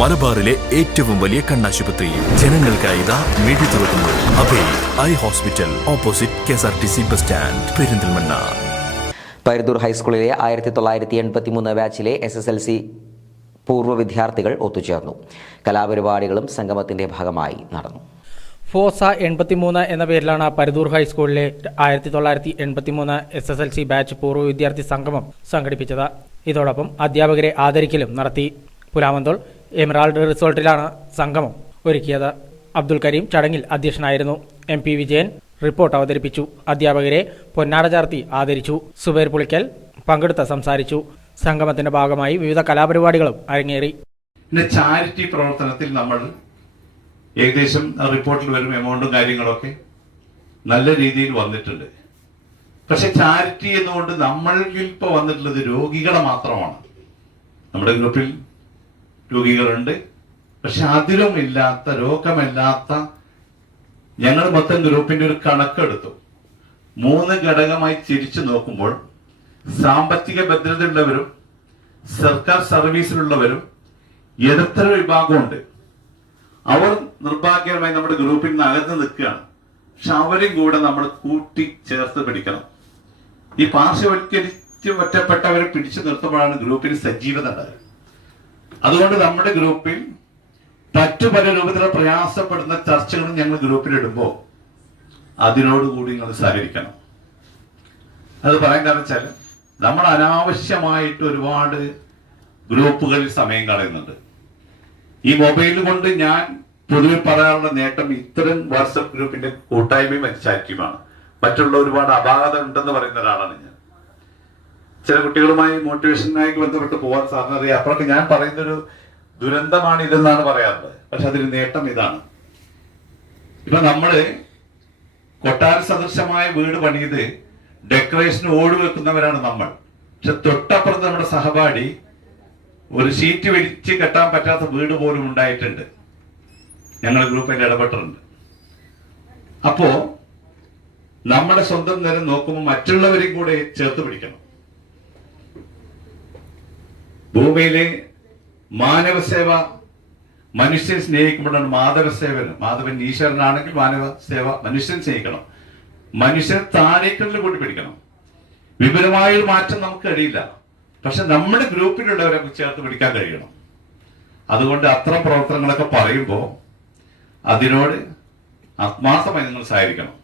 മലബാറിലെ ഏറ്റവും വലിയ കണ്ണാശുപത്രി ജനങ്ങൾക്കായി ഇതാ മിഴി തുറക്കുന്നു. Abhay eye hospital, opposite KSRTC bus stand, Perinthalmanna. Paruthur ഹൈസ്കൂളിലെ 1983 ബാച്ചിലെ SSLC പൂർവ്വ വിദ്യാർത്ഥികൾ ഒത്തുചേർന്നു. കലാപരിപാടികളും സംഗമത്തിന്റെ ഭാഗമായി നടന്നു. ഫോസ 83 എന്ന പേരിലാണ് പരുതൂർ ഹൈസ്കൂളിലെ 1983 SSLC ബാച്ച് പൂർവ്വ വിദ്യാർത്ഥി സംഗമം സംഘടിപ്പിച്ചത്. ഇതോടൊപ്പം അധ്യാപകരെ ആദരിക്കലും നടത്തി. പുലാമന്തോൾ എമറാൾഡ് റിസോർട്ടിലാണ് സംഗമം ഒരുക്കിയത്. അബ്ദുൽ കരീം ചടങ്ങിൽ അധ്യക്ഷനായിരുന്നു. MP വിജയൻ റിപ്പോർട്ട് അവതരിപ്പിച്ചു. അധ്യാപകരെ പൊന്നാട ചാർത്തി ആദരിച്ചു. സുബൈർ പുളിക്കൽ പങ്കെടുത്ത് സംസാരിച്ചു. സംഗമത്തിന്റെ ഭാഗമായി വിവിധ കലാപരിപാടികളും അരങ്ങേറി. ചാരിറ്റി പ്രവർത്തനത്തിൽ നമ്മൾ ഏകദേശം റിപ്പോർട്ടിൽ വരും എമൗണ്ടും കാര്യങ്ങളൊക്കെ നല്ല രീതിയിൽ വന്നിട്ടുണ്ട്. പക്ഷെ ചാരിറ്റി എന്നുകൊണ്ട് നമ്മളിൽ ഇപ്പോൾ വന്നിട്ടുള്ളത് രോഗികളെ മാത്രമാണ്. നമ്മുടെ ഗ്രൂപ്പിൽ രോഗികളുണ്ട്, പക്ഷെ അതിലും ഇല്ലാത്ത രോഗമില്ലാത്ത ഞങ്ങൾ മൊത്തം ഗ്രൂപ്പിന്റെ ഒരു കണക്കെടുത്തു. 3 ഘടകമായി തിരിച്ചു നോക്കുമ്പോൾ സാമ്പത്തിക ഭദ്രതയുള്ളവരും സർക്കാർ സർവീസിലുള്ളവരും ഇടത്തര വിഭാഗമുണ്ട്. അവർ നിർഭാഗ്യമായി നമ്മുടെ ഗ്രൂപ്പിൽ നിന്ന് അകന്ന് നിൽക്കുകയാണ്. പക്ഷെ അവരും കൂടെ നമ്മൾ കൂട്ടി ചേർത്ത് പിടിക്കണം. ഈ പാർശ്വവൽക്കരിച്ച് ഒറ്റപ്പെട്ടവരെ പിടിച്ചു നിർത്തുമ്പോഴാണ് ഗ്രൂപ്പിന് സജീവത ഉണ്ടാകുക. അതുകൊണ്ട് നമ്മുടെ ഗ്രൂപ്പിൽ മറ്റു പല രൂപത്തിലുള്ള പ്രയാസപ്പെടുന്ന ചർച്ചകളും ഞങ്ങൾ ഗ്രൂപ്പിലിടുമ്പോൾ അതിനോടുകൂടി നിങ്ങൾ സഹകരിക്കണം. അത് പറയാൻ കാരണം വെച്ചാൽ നമ്മൾ അനാവശ്യമായിട്ട് ഒരുപാട് ഗ്രൂപ്പുകളിൽ സമയം കളയുന്നുണ്ട്. ഈ മൊബൈൽ കൊണ്ട് ഞാൻ പൊതുവെ പറയാനുള്ള നേട്ടം ഇത്തരം വാട്സപ്പ് ഗ്രൂപ്പിന്റെ കൂട്ടായ്മയും ചാരിറ്റിയുമാണ്. മറ്റുള്ള ഒരുപാട് അപാകത ഉണ്ടെന്ന് പറയുന്ന ഒരാളാണ് ഞാൻ. ചില കുട്ടികളുമായി മോട്ടിവേഷനുമായി ബന്ധപ്പെട്ട് പോകാൻ സാറിന് അറിയാം. അപ്പോഴൊക്കെ ഞാൻ പറയുന്നൊരു ദുരന്തമാണ് ഇതെന്നാണ് പറയാറുള്ളത്. പക്ഷെ അതിന് നേട്ടം ഇതാണ്. ഇപ്പൊ നമ്മള് കൊട്ടാര സദൃശമായ വീട് പണിയത് ഡെക്കറേഷന് ഓട് വെക്കുന്നവരാണ് നമ്മൾ. പക്ഷെ തൊട്ടപ്പുറത്ത് നമ്മുടെ സഹപാഠി ഒരു ഷീറ്റ് വലിച്ച് കെട്ടാൻ പറ്റാത്ത വീട് പോലും ഉണ്ടായിട്ടുണ്ട്. ഞങ്ങൾ ഗ്രൂപ്പിൽ ഇടപെട്ടിട്ടുണ്ട്. അപ്പോ നമ്മുടെ സ്വന്തം നേരം നോക്കുമ്പോൾ മറ്റുള്ളവരെയും കൂടെ ചേർത്ത് പിടിക്കണം. ഭൂമിയിലെ മാനവസേവ മനുഷ്യൻ സ്നേഹിക്കുമ്പോഴാണ് മാധവസേവനം. മാധവൻ ഈശ്വരനാണെങ്കിൽ മാനവ സേവ മനുഷ്യൻ സ്നേഹിക്കണം. മനുഷ്യൻ താഴേക്കല്ലിൽ കൂട്ടി പിടിക്കണം. വിപുലമായൊരു മാറ്റം നമുക്ക് കഴിയില്ല. പക്ഷെ നമ്മുടെ ഗ്രൂപ്പിലുള്ളവരെ ചേർത്ത് പിടിക്കാൻ കഴിയണം. അതുകൊണ്ട് അത്തരം പ്രവർത്തനങ്ങളൊക്കെ പറയുമ്പോൾ അതിനോട് ആത്മാർത്ഥമായി നിങ്ങൾ സഹകരിക്കണം.